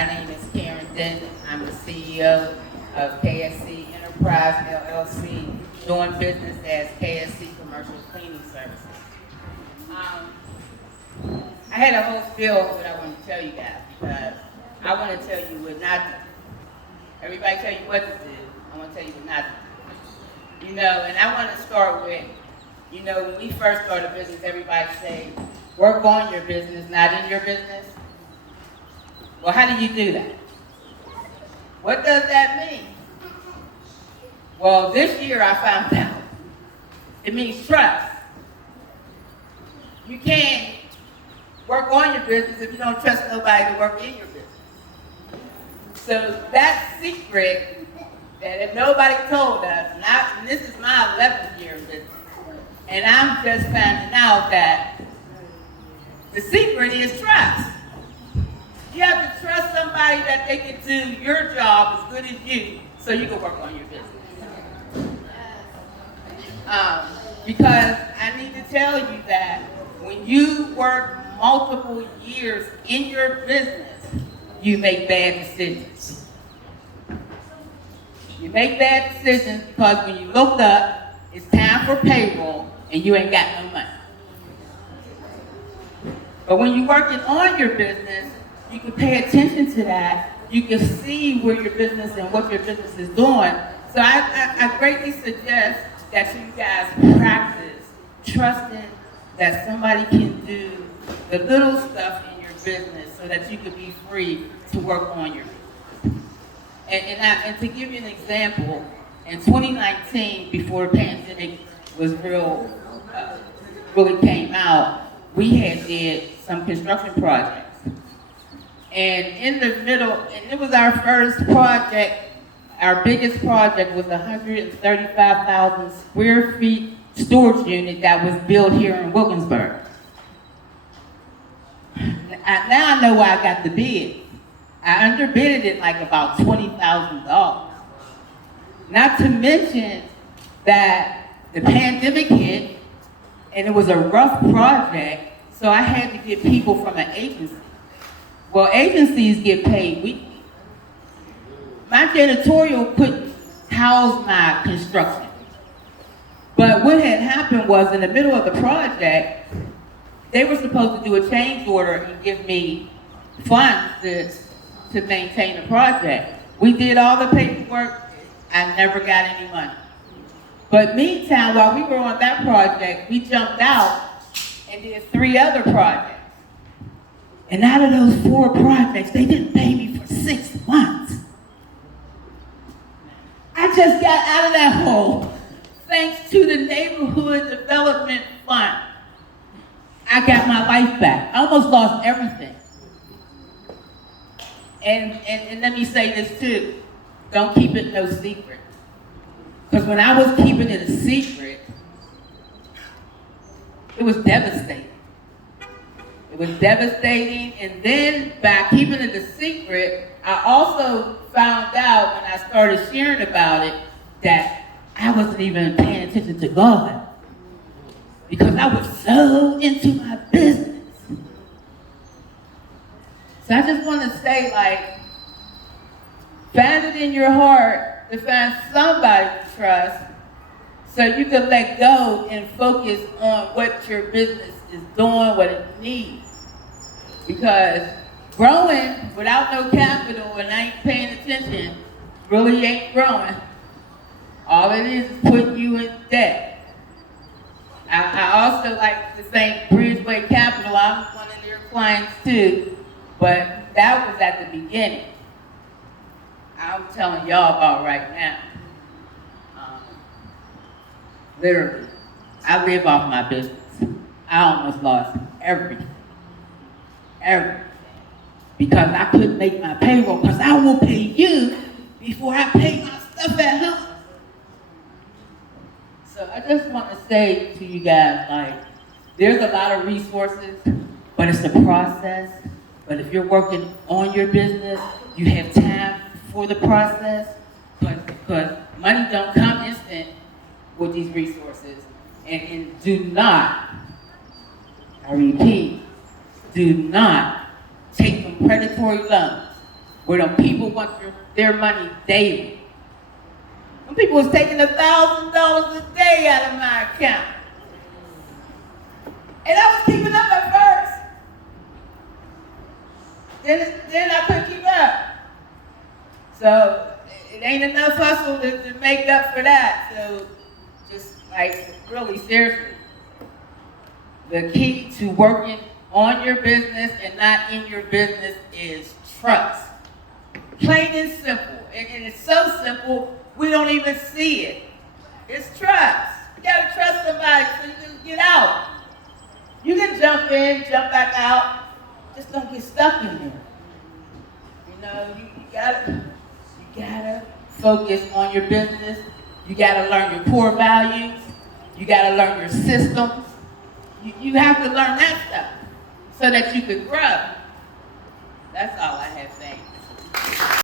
My name is Karen Denton. I'm the CEO of KSC Enterprise LLC, doing business as KSC Commercial Cleaning Services. I had a whole spiel of what I want to tell you guys because I want to tell you what not to do. Everybody tell you what to do. I want to tell you what not to do. You know, and I want to start with, you know, when we first started business, everybody say, work on your business, not in your business. Well, how do you do that? What does that mean? Well, this year I found out. It means trust. You can't work on your business if you don't trust nobody to work in your business. So that secret that if nobody told us, and this is my 11th year in business, and I'm just finding out that the secret is trust. You have to trust somebody that they can do your job as good as you so you can work on your business. Because I need to tell you that when you work multiple years in your business, you make bad decisions. You make bad decisions because when you look up, it's time for payroll and you ain't got no money. But when you're working on your business, you can pay attention to that. You can see where your business and what your business is doing. So I greatly suggest that you guys practice trusting that somebody can do the little stuff in your business so that you can be free to work on your business. And to give you an example, in 2019, before the pandemic was really came out, we had did some construction projects. And in the middle, and it was our first project, our biggest project was 135,000 square feet storage unit that was built here in Wilkinsburg. Now I know why I got the bid. I underbidded it like about $20,000. Not to mention that the pandemic hit and it was a rough project, so I had to get people from an agency. Well, agencies get paid weekly. My janitorial couldn't house my construction. But what had happened was in the middle of the project, they were supposed to do a change order and give me funds to maintain the project. We did all the paperwork. I never got any money. But meantime, while we were on that project, we jumped out and did 3 other projects. And out of those 4 projects, they didn't pay me for 6 months. I just got out of that hole thanks to the Neighborhood Development Fund. I got my life back. I almost lost everything. And let me say this too. Don't keep it no secret. Because when I was keeping it a secret, it was devastating. It was devastating, and then by keeping it a secret, I also found out when I started sharing about it that I wasn't even paying attention to God because I was so into my business. So I just want to say, like, find it in your heart to find somebody to trust so you can let go and focus on what your business is doing, what it needs. Because growing without no capital and I ain't paying attention really ain't growing. All it is putting you in debt. I also like to thank Bridgeway Capital. I'm one of their clients too, but that was at the beginning. I'm telling y'all about right now. Literally, I live off my business. I almost lost everything. Because I couldn't make my payroll because I will pay you before I pay my stuff at home. So I just want to say to you guys, like, there's a lot of resources, but it's the process. But if you're working on your business, you have time for the process, because money don't come instant with these resources. And do not, I repeat, do not take them predatory loans. where the people want their money daily. Some people was taking $1,000 a day out of my account. And I was keeping up at first. Then I couldn't keep up. So it ain't enough hustle to make up for that. So just like really seriously, the key to working on your business and not in your business is trust. Plain and simple. And it's so simple, we don't even see it. It's trust. You gotta trust somebody so you can get out. You can jump in, jump back out. Just don't get stuck in there. You know, you gotta focus on your business. You gotta learn your core values. You gotta learn your systems. You have to learn that stuff so that you can grow. That's all I have to say.